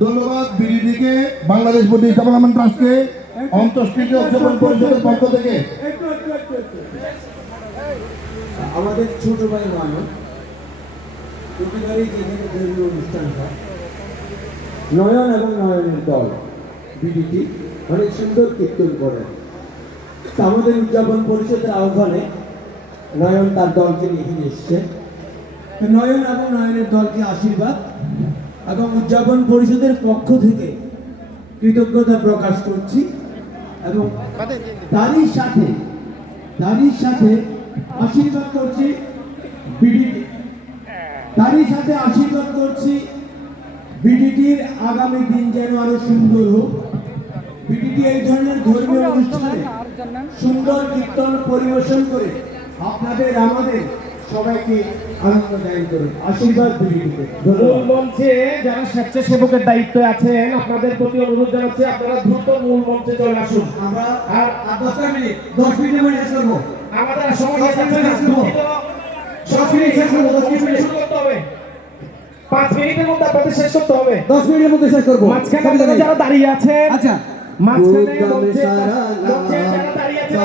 ধন্যবাদ বিডিটিকে, Bangladesh body development ট্রাস্টকে, অন্তঃষ্টিক উদযাপন পরিষদের পক্ষ থেকে। আমাদের ছোট ভাই মানুষ প্রতিবারই যেখানে ধর্মীয় অনুষ্ঠান হয়, নয়ন এবং নয়নের দল বিডিটি অনেক সুন্দর কীর্তন করে। আমাদের উদযাপন পরিষদের আহ্বানে নয়ন তার দলকে নিয়ে এসছে। নয়ন এবং নয়নের দলকে আশীর্বাদ এবং উদযাপন পরিষদের পক্ষ থেকে কৃতজ্ঞতা প্রকাশ করছি এবং তারই সাথে আশীর্বাদ করছি বিডিটি, বিডিটির আগামী দিন যেন আরো সুন্দর হোক। বিডিটি এই ধরনের ধর্মীয় অনুষ্ঠানে সুন্দর কীর্তন পরিবেশন করে আপনাদের আমাদের সবাইকে আনন্দ দান করুন। আশীর্বাদ বিডিটিকে। মূল মঞ্চে যারা স্বেচ্ছাসেবকের দায়িত্বে আছেন আপনাদের প্রতি অনুরোধ জানাচ্ছি আপনারা দ্রুত মূল মঞ্চে চলে আসুন। আমরা আর 10 মিনিটের মধ্যে শেষ করবো। আমাদের সময় শেষ করতে হবে, 5 মিনিটের মধ্যে আপনাদের শেষ করতে হবে। 10 মিনিটের মধ্যে শেষ করবো। মাঝখানে আপনারা যারা দাঁড়িয়ে আছেন, আচ্ছা, মাঝখানে মঞ্চে যারা দাঁড়িয়ে আছেন